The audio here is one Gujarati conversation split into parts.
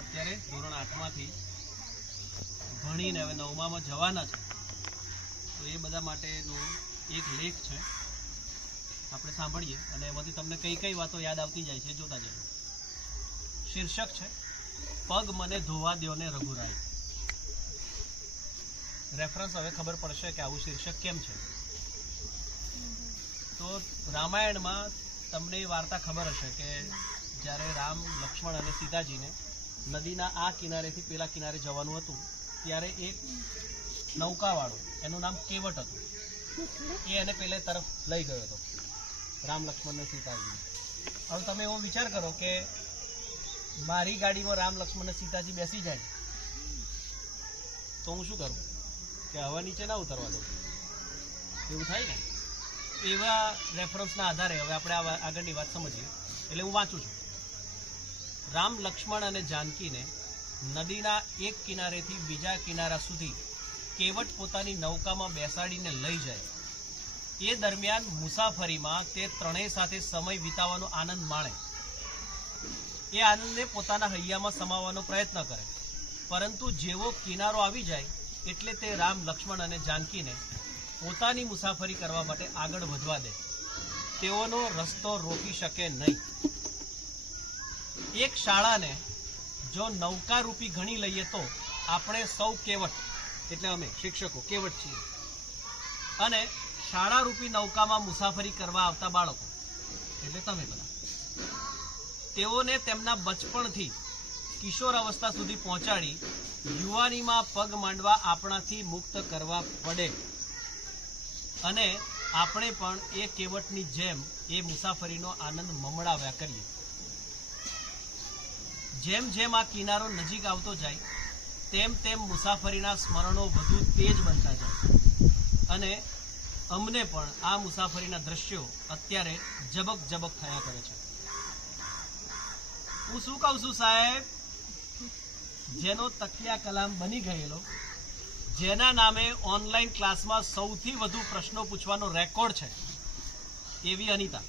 અત્યારે ધોરણ આઠમાંથી ભણીને હવે નવમામાં જવાના છે. તો એ બધા માટેનો એક લેખ છે. આપણે સાંભળીએ અને એમાંથી તમને કઈ કઈ વાતો યાદ આવતી જાય છે જોતા જઈએ. શીર્ષક છે, પગ મને ધોવા દ્યો ને રઘુરાય. રેફરન્સ હવે ખબર પડશે કે આવું શીર્ષક કેમ છે. તો રામાયણમાં તમને એ વાર્તા ખબર હશે કે જ્યારે રામ લક્ષ્મણ અને સીતાજીને નદીના આ કિનારેથી પેલા કિનારે જવાનું હતું, ત્યારે એક નૌકાવાળો, એનું નામ કેવટ હતું. એ એને પેલે તરફ લઈ ગયો હતો. રામ લક્ષ્મણને સીતાજી. હવે તમે એવો વિચાર કરો કે મારી ગાડીમાં રામ લક્ષ્મણ સીતાજી બેસી જાય, તો હું શું કરું? કે હવા નીચે ના ઉતરવા દઉં? એવું થાય ને? એવા રેફરન્સના આધારે હવે આપણે આગળની વાત સમજીએ. એટલે હું વાંચું છું. રામ લક્ષ્મણ અને જાનકીને નદીના એક કિનારેથી બીજા કિનારા સુધી કેવટ પોતાની નૌકામાં બેસાડીને લઈ જાય. એ દરમિયાન મુસાફરીમાં તે ત્રણેય સાથે સમય વિતાવવાનો આનંદ માણે. એ આનંદને પોતાના હૈયામાં સમાવવાનો પ્રયત્ન કરે. પરંતુ જેવો કિનારો આવી જાય, એટલે તે રામ લક્ષ્મણ અને જાનકીને પોતાની મુસાફરી કરવા માટે આગળ વધવા દે. તેઓનો રસ્તો રોકી શકે નહીં. એક શાળાને જો નૌકા રૂપી ગણી લઈએ તો આપણે સૌ કેવટ, એટલે અમે શિક્ષકો કેવટ છીએ. અને શાળા રૂપી નૌકામાં મુસાફરી કરવા આવતા બાળકો, એટલે તમે બધા. તેઓને તેમના બચપણથી કિશોર અવસ્થા સુધી પહોંચાડી યુવાનીમાં પગ માંડવા આપણાથી મુક્ત કરવા પડે. અને આપણે પણ એ કેવટની જેમ એ મુસાફરીનો આનંદ મમડાવ્યા કરીએ. જેમ જેમ આ કિનારો નજીક આવતો જાય, તેમ તેમ મુસાફરીના સ્મરણો વધુ તેજ બનતા જાય. અને અમને પણ આ મુસાફરીના દ્રશ્યો અત્યારે જબક જબક થયા કરે છે. હું શું કહું છું સાહેબ? જેનો તકિયા કલામ બની ગયેલો, જેના નામે ઓનલાઈન ક્લાસમાં સૌથી વધુ પ્રશ્નો પૂછવાનો રેકોર્ડ છે, એવી અનિતા.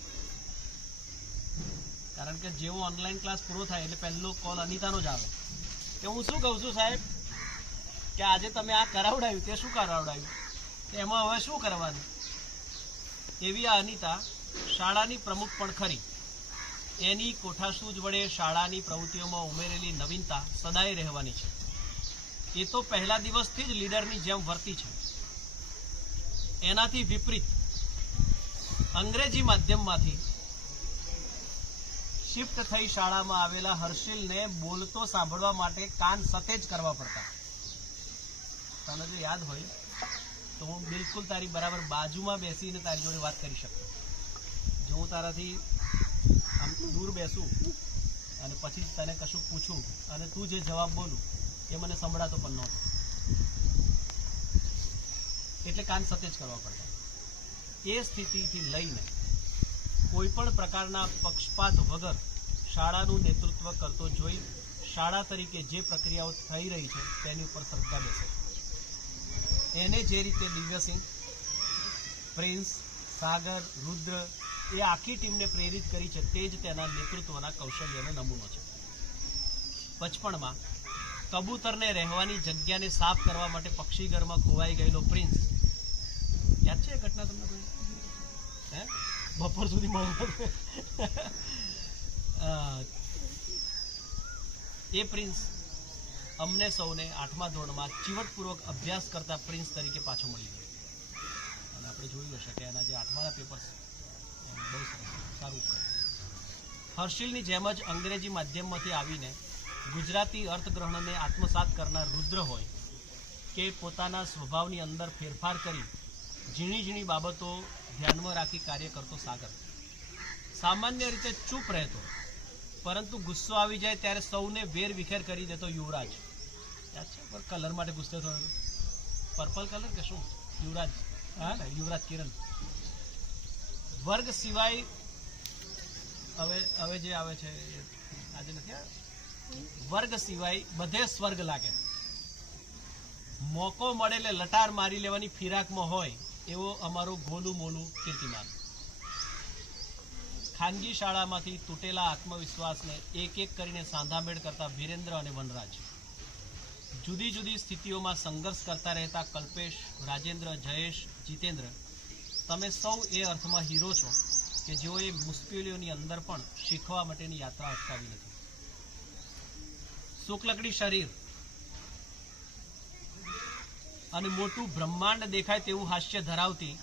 કારણ કે જેવો ઓનલાઈન ક્લાસ પૂરો થાય એટલે પહેલો કોલ અનિતાનો જ આવે. કે હું શું કહું છું સાહેબ? કે આજે તમે આ કરાવડાવ્યું, તે શું કરાવડાવ્યું? એમાં હવે શું કરવાનું? એવી આ અનિતા શાળાની પ્રમુખ પણ ખરી. એની કોઠાસૂજ વડે શાળાની પ્રવૃત્તિઓમાં ઉમેરેલી નવીનતા સદાય રહેવાની છે. એ તો પહેલા દિવસથી જ લીડરની જેમ વર્તી છે. એનાથી વિપરીત અંગ્રેજી માધ્યમમાંથી શિફ્ટ થઈ શાળામાં આવેલા હર્ષિલને બોલતો સાંભળવા માટે કાન સતેજ કરવા પડતા. તને જો યાદ હોય, તો હું બિલકુલ તારી બરાબર બાજુમાં બેસીને તારી જોડે વાત કરી શકતો. જો હું તારાથી આમ દૂર બેસું અને પછી તને કશું પૂછું અને તું જે જવાબ બોલું, એ મને સંભળાતો પણ નહોતો. એટલે કાન સતેજ કરવા પડતા. એ સ્થિતિથી લઈને કોઈ પણ પ્રકારના પક્ષપાત વગર શાળાનું નેતૃત્વ કરતો જોઈ શાળા તરીકે જે પ્રક્રિયાઓ થઈ રહી છે, તેની ઉપર શ્રદ્ધા બેસે. એને જે રીતે દિવ્યસિંહ પ્રિન્સ, સાગર, રુદ્ર એ આખી ટીમને પ્રેરિત કરી છે, તે જ તેના નેતૃત્વના કૌશલ્યનો નમૂનો છે. બચપણમાં કબૂતરને રહેવાની જગ્યાને સાફ કરવા માટે પક્ષીઘરમાં ખોવાઈ ગયેલો પ્રિન્સ. યાદ છે ઘટના તમને હે? બપોર સુધી એ પ્રિન્સ અમને સૌને આઠમા ધોરણમાં ચીવટપૂર્વક અભ્યાસ કરતા પ્રિન્સ તરીકે પાછો મળી ગયો. અને આપણે જોયું હશે કે એના જે આઠમાના પેપર્સ બહુ સારું કર્યું હર્ષિલની જેમ જ અંગ્રેજી માધ્યમમાંથી આવીને ગુજરાતી અર્થગ્રહણને આત્મસાત કરનાર રુદ્ર હોય કે પોતાના સ્વભાવની અંદર ફેરફાર કરી ઝીણી ઝીણી બાબતો ધ્યાનમાં રાખી કાર્ય કરતો સાગર. સામાન્ય રીતે ચૂપ રહેતો પરંતુ ગુસ્સો આવી જાય ત્યારે સૌને વેર વિખેર કરી દેતો યુવરાજ. યાદ છે પર કલર માટે ગુસ્સે થયો. પર્પલ કલર કે શું? યુવરાજ. હા? ને યુવરાજ કિરણ. વર્ગ સિવાય હવે હવે જે આવે છે આજે નથી વર્ગ સિવાય બધે સ્વર્ગ લાગે. મોકો મળે એટલે લટાર મારી લેવાની ફિરાકમાં હોય એવો અમારો ગોલું મોલું કીર્તિમાન. ખાનગી શાળામાંથી તૂટેલા આત્મવિશ્વાસને એક એક કરીને સાંધામેળ કરતા વિરેન્દ્ર અને વનરાજ. જુદી જુદી સ્થિતિઓમાં સંઘર્ષ કરતા રહેતા કલ્પેશ, રાજેન્દ્ર, જયેશ, જીતેન્દ્ર. તમે સૌ એ અર્થમાં હીરો છો કે જેઓએ મુશ્કેલીઓની અંદર પણ શીખવા માટેની યાત્રા અટકાવી નથી. શુક્લકડી શરીર અને મોટું બ્રહ્માંડ દેખાય તેવું હાસ્ય ધરાવતી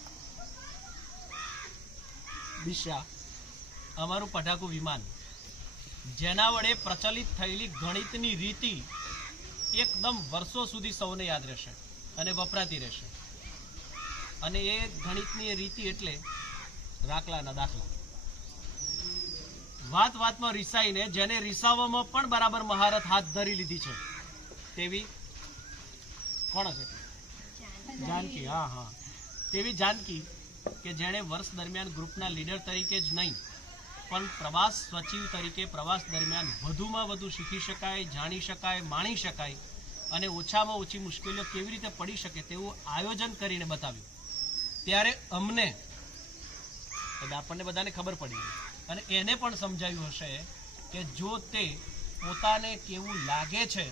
દિશા, અમારું પટાકું વિમાન, જેના વડે પ્રચલિત થયેલી ગણિતની રીતિ એકદમ વર્ષો સુધી સૌને યાદ રહેશે અને વપરાતી રહેશે. અને એ ગણિતની રીતિ એટલે રાકલાના દાખલા. વાત વાતમાં રિસાઈને, જેને રિસાવવામાં પણ બરાબર મહારત હાથ ધરી લીધી છે, તેવી કોણ હશે? જાનકી, હા હા. તેવી જાનકી કે જેણે વર્ષ દરમિયાન ગ્રુપના લીડર તરીકે જ નહીં, પણ પ્રવાસ સચિવ તરીકે પ્રવાસ દરમિયાન વધુમાં વધુ શીખી શકાય, જાણી શકાય, માણી શકાય અને ઓછામાં ઓછી મુશ્કેલીઓ કેવી રીતે પડી શકે તેવું આયોજન કરીને બતાવ્યું. ત્યારે અમને આપણને બધાને ખબર પડી અને એને પણ સમજાવ્યું હશે કે જો તે પોતાને કેવું લાગે છે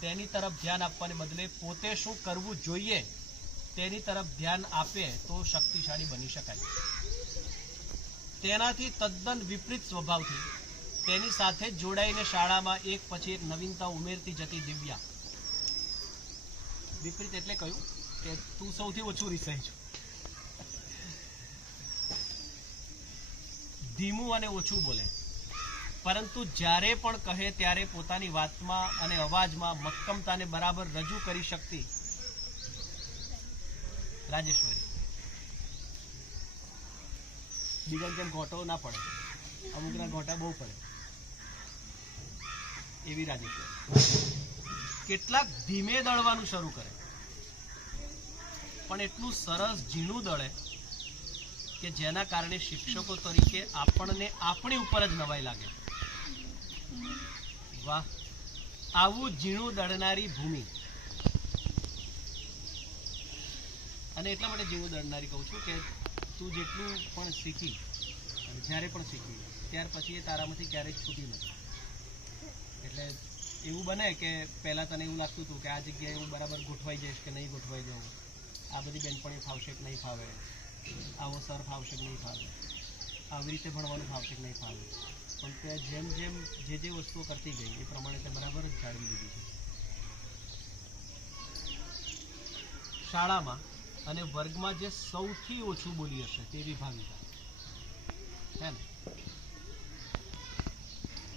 તેની તરફ ધ્યાન આપવાને બદલે પોતે શું કરવું જોઈએ તેની તરફ ધ્યાન આપે તો શક્તિશાળી બની શકાય. તેનાથી તદ્દન વિપરીત સ્વભાવથી તેની સાથે જોડાઈને શાળામાં એક પછી એક નવીનતા ઉમેરતી જતી દિવ્યા. વિપરીત એટલે કહ્યું કે તું સૌથી ઓછું રિસાય છું. ધીમું અને ઓછું બોલે. પરંતુ જ્યારે પણ કહે ત્યારે પોતાની વાતમાં અને અવાજમાં મક્કમતાને બરાબર રજૂ કરી શકતી રાજેશ્વરી. બીજા જેમ ઘોટો ના પડે. અમુકના ઘોટા બહુ પડે. એવી રાજેશ્વરી. કેટલાક ધીમે દળવાનું શરૂ કરે. પણ એટલું સરસ ઝીણું દળે કે જેના કારણે શિક્ષકો તરીકે આપણને આપણી ઉપર જ નવાઈ લાગે. વાહ. આવું ઝીણું દળનારી ભૂમિ. અને એટલા માટે જીવો દંડનારી કહું છું કે તું જેટલું પણ શીખી અને જ્યારે પણ શીખી, ત્યાર પછી એ તારામાંથી ક્યારેય છૂટી નથી. એટલે એવું બને કે પહેલાં તને એવું લાગતું હતું કે આ જગ્યાએ હું બરાબર ગોઠવાઈ જઈશ કે નહીં ગોઠવાઈ જાઉં. આ બધી બેનપણી ફાવશે કે નહીં ફાવે? આવો સર ફાવશે કે નહીં ફાવે? આવી રીતે ભણવાનું ફાવશે કે નહીં ફાવે? પણ તે જેમ જેમ જે જે વસ્તુઓ કરતી ગઈ, એ પ્રમાણે તે બરાબર જ જાળવી લીધી છે. શાળામાં અને વર્ગમાં જે સૌથી ઓછું બોલી હશે તેવી ભાવિકા હે ને?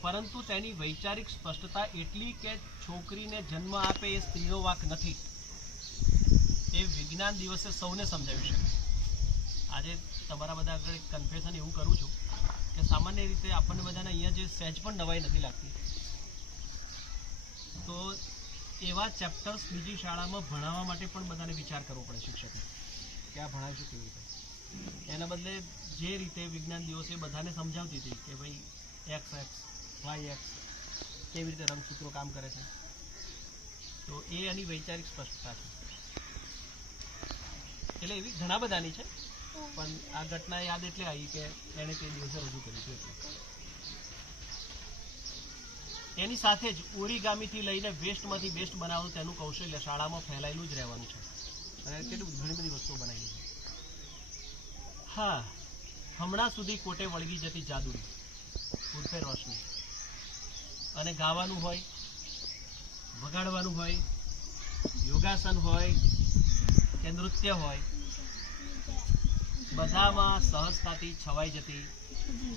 પરંતુ તેની વૈચારિક સ્પષ્ટતા એટલી કે છોકરીને જન્મ આપે એ સ્ત્રીનો વાક નથી. એ વિજ્ઞાન દિવસે સૌને સમજાવી શકે. આજે તમારા બધા આગળ એક કન્ફેશન એવું કરું છું કે સામાન્ય રીતે આપણને બધાને અહીંયા જે સહેજ પણ નવાઈ નથી લાગતી. તો એવા ચેપ્ટર્સ બીજી શાળામાં ભણાવવા માટે પણ બધાને વિચાર કરવો પડે શિક્ષકે. કે આ ભણાવીશું કેવી રીતે? એના બદલે જે રીતે વિજ્ઞાન દિવસે બધાને સમજાવતી હતી કે ભાઈ એક્સ એક્સ વાય એક્સ કેવી રીતે રંગસૂત્રો કામ કરે છે. તો એ એની વૈચારિક સ્પષ્ટતા છે. એટલે એવી ઘણા બધાની છે. પણ આ ઘટના યાદ એટલે આવી કે એણે તે દિવસે રજૂ કર્યું હતું. એટલે એની સાથે જ ઓરિગામીથી લઈને વેસ્ટમાંથી બેસ્ટ બનાવવાનું તેનું કૌશલ્ય શાળામાં ફેલાયેલું જ રહેવાનું છે. અને કેટલું ઘણી બધી વસ્તુઓ બનાવેલી છે. હા, હમણાં સુધી કોટે વળગી જતી જાદુડી, ઉર્ફે રોશની. અને ગાવાનું હોય, વગાડવાનું હોય, યોગાસન હોય, કે નૃત્ય હોય, બધામાં સહજતાથી છવાઈ જતી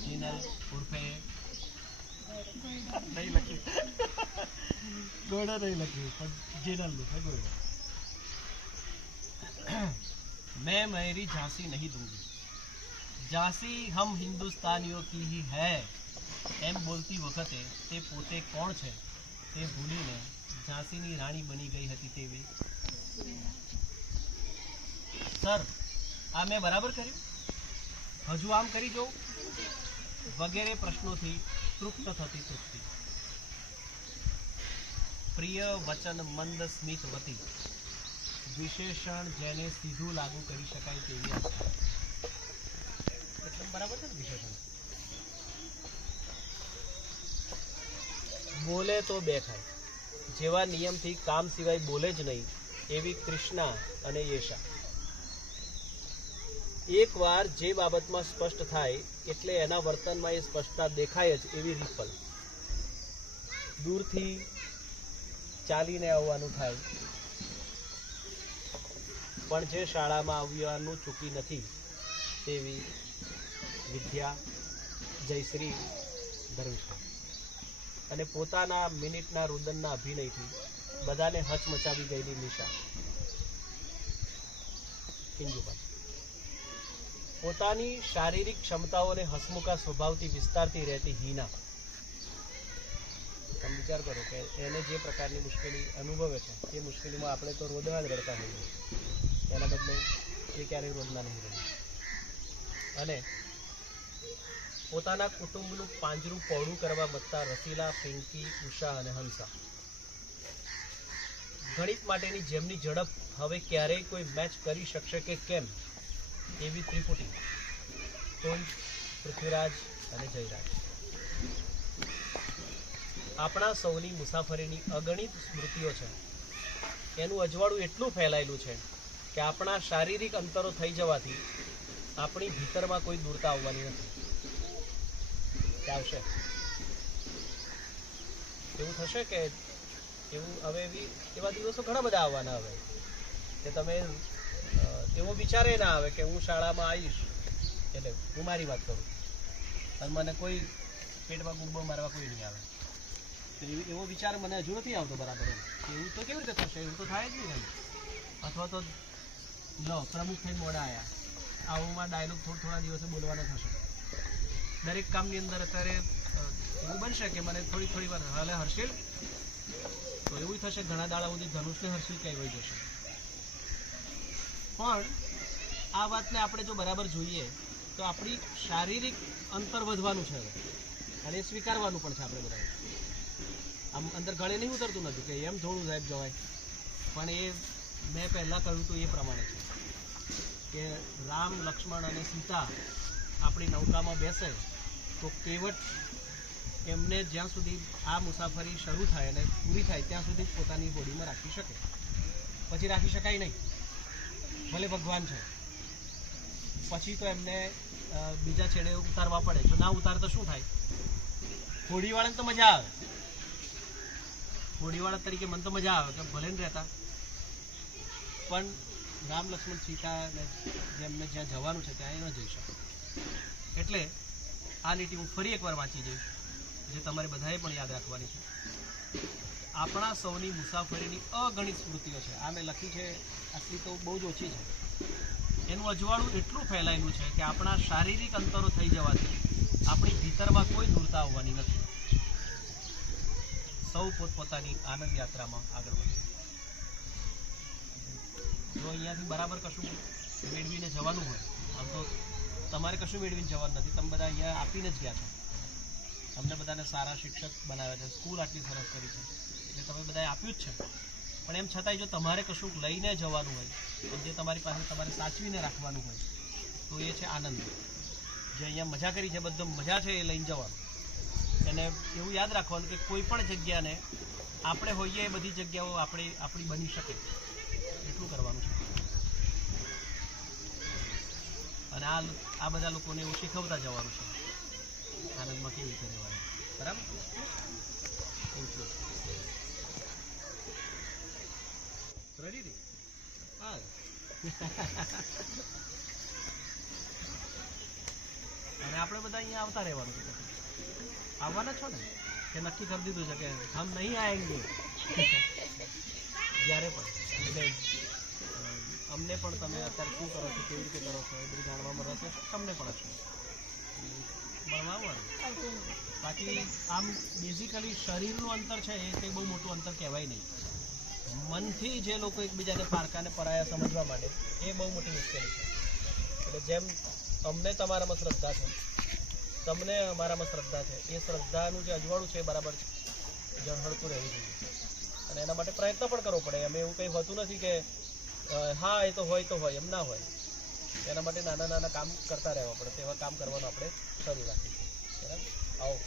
જીનલ ઉર્ફે નહીં લખ્યું ગોળો નહીં લખ્યું પણ જીનલનું છે ગોળો मैं मेरी झांसी नहीं दूंगी झांसी हम हिंदुस्तानियों की ही है એમ બોલતી વખતે તે પોતે કોણ છે તે ભૂલીને ઝાંસીની રાણી બની ગઈ હતી તેવી સર આ મેં બરાબર કર્યું હજુ આમ કરી જોઉં વગેરે પ્રશ્નોથી તૃપ્ત થતી તૃપ્તિ. પ્રિય વચન મંદ સ્મિત વતી, વિશેષણ જેને સીધું લાગુ કરી શકાય તેવી બરાબર છે વિશેષણ? બોલે તો બે ખાય જેવા નિયમથી કામ સિવાય બોલે જ નહીં, એવી કૃષ્ણા અને યેશા. એકવાર જે બાબતમાં સ્પષ્ટ થાય, એટલે એના વર્તનમાં એ સ્પષ્ટતા દેખાય જ એવી રિપલ દૂરથી ચાલીને આવવાનું થાય. પણ જે શાળામાં આવવાનું ચૂકી નથી, તેવી વિદ્યા જયશ્રી ધર્મિષ્ઠા અને પોતાના મિનિટના રુદનના અભિનયથી બધાને હચમચાવી ગયેલી નિશા. પિંજુબા પોતાની શારીરિક ક્ષમતાઓને હસમુખા સ્વભાવથી વિસ્તારતી રહેતી હિના. તમે વિચાર કરો કે એને જે પ્રકારની મુશ્કેલી અનુભવે છે, એ મુશ્કેલીમાં આપણે તો રોદણા જ રડતા હોઈએ એના બદલે એ ક્યારેય રોદના નહીં રહે. અને પોતાના કુટુંબનું પાંજરું પહોળું કરવા મતતા રસીલા, પિંકી, ઉષા અને હંસા. ગણિત માટેની જેમની ઝડપ હવે ક્યારેય કોઈ મેચ કરી શકશે કે કેમ? એવી ત્રિપુટી કોઈ પૃથ્વીરાજ અને જયરાજ. આપણા સૌની મુસાફરીની અગણિત સ્મૃતિઓ છે. એનું અજવાળું એટલું ફેલાયેલું છે કે આપણા શારીરિક અંતરો થઈ જવાથી આપણી ભીતરમાં કોઈ દૂરતા આવવાની નથી. આવશે. એવું થશે કે એવું હવે એવી એવા દિવસો ઘણા બધા આવવાના હવે, કે તમે એવો વિચારે ના આવે કે હું શાળામાં આવીશ. એટલે હું મારી વાત કરું. અને મને કોઈ પેટમાં ગુંબો મારવા કોઈ નહીં આવે. તો એવી- વિચાર મને હજુ નથી આવતો બરાબર એવું તો કેવી રીતે થશે? એવું તો થાય જ નહીં અથવા તો લો, પ્રમુખ થઈ મોડા આવ્યા આવુંમાં ડાયલોગ થોડા થોડા દિવસે બોલવાનો થશે. દરેક કામની અંદર અત્યારે એવું બનશે કે મને થોડી થોડી વાર હાલે હર્ષિલ તો એવું થશે, ઘણા દાડા સુધી ધનુષને હર્ષિલ કહેવાય જશે. પણ આ વાતને આપણે જો બરાબર જોઈએ, તો આપણી શારીરિક અંતર વધવાનું છે. અને એ સ્વીકારવાનું પણ છે આપણે બરાબર આમ અંદર ગળે નહીં ઉતરતું નથી કે એમ થોડું સાહેબ જવાય. પણ એ મેં પહેલાં કહ્યું હતું એ પ્રમાણે છે કે રામ, લક્ષ્મણ અને સીતા આપણી નૌકામાં બેસે, તો કેવટ એમને જ્યાં સુધી આ મુસાફરી શરૂ થાય અને પૂરી થાય, ત્યાં સુધી પોતાની બોડીમાં રાખી શકે. પછી રાખી શકાય નહીં. ભલે ભગવાન છે. પછી તો એમને બીજા છેડે ઉતારવા પડે. જો ના ઉતાર તો શું થાય? હોડીવાળાને તો મજા આવે. હોડીવાળા તરીકે મને તો મજા આવે, કે ભલે ને રહેતા. પણ રામ લક્ષ્મણ સીતાને જેમને જ્યાં જવાનું છે, ત્યાં એ ન જઈ શકે. એટલે આ લીટી હું ફરી એકવાર વાંચી જઈશ, જે તમારે બધાએ પણ યાદ રાખવાની છે. આપણા સૌની મુસાફરીની અગણિત સ્મૃતિઓ છે. આ મેં લખી છે, આટલી તો બહુ જ ઓછી છે. એનું અજવાળું એટલું ફેલાયેલું છે કે આપણા શારીરિક અંતરો થઈ જવાથી આપણી ભીતરમાં કોઈ દૂરતા આવવાની નથી. સૌ પોતપોતાની આનંદ યાત્રામાં આગળ વધે. જો અહીંયાથી બરાબર કશું મેળવીને જવાનું હોય, આમ તો તમારે કશું મેળવીને જવાનું નથી. તમે બધા અહીંયા આપીને જ ગયા છો. તમને બધાને સારા શિક્ષક બનાવ્યા છે. સ્કૂલ આટલી સરસ કરી છે. એટલે તમે બધાએ આપ્યું જ છે. પણ એમ છતાંય જો તમારે કશું લઈને જવાનું હોય જે તમારી પાસે તમારે સાચવીને રાખવાનું હોય, તો એ છે આનંદ. જે અહીંયા મજા કરી છે, બધું મજા છે એ લઈને જવાનું. અને એવું યાદ રાખવાનું કે કોઈ પણ જગ્યાને આપણે હોઈએ એ બધી જગ્યાઓ આપણે, આપણી બની શકે. એટલું કરવાનું છે. અને આ આ બધા લોકોને એવું શીખવતા જવાનું છે. આનંદમાં કેવી રીતે રહેવાનું. બરાબર? થેન્ક યુ અને આપણે બધા અહીંયા આવતા રહેવાનું છે. આવવાના છો ને? કે નક્કી કરી દીધું છે કે હમ નહીં આવેંગે જ્યારે પણ. એટલે અમને પણ તમે અત્યારે શું કરો છો કેવી રીતે કરો છો એ બધું જાણવામાં રસ હશે? તમને પણ હશે. આવવાનું? બાકી આમ બેઝિકલી શરીરનું અંતર છે એ કંઈ બહુ મોટું અંતર કહેવાય નહીં. મનથી જે લોકો એકબીજાને પારકાને પરાયા સમજવા માંડે, એ બહુ મોટી મુશ્કેલી છે. એટલે જેમ અમને તમારામાં શ્રદ્ધા છે, તમને અમારામાં શ્રદ્ધા છે, એ શ્રદ્ધાનું જે અજવાળું છે એ બરાબર ઝળહળતું રહેવું જોઈએ. અને એના માટે પ્રયત્ન પણ કરવો પડે. અમે એવું કંઈ હોતું નથી કે હા, એ તો હોય તો હોય. એમ ના હોય. એના માટે નાના નાના કામ કરતા રહેવા પડે. તેવા કામ કરવાનું આપણે શરૂ રાખીશું બરાબર? આવો.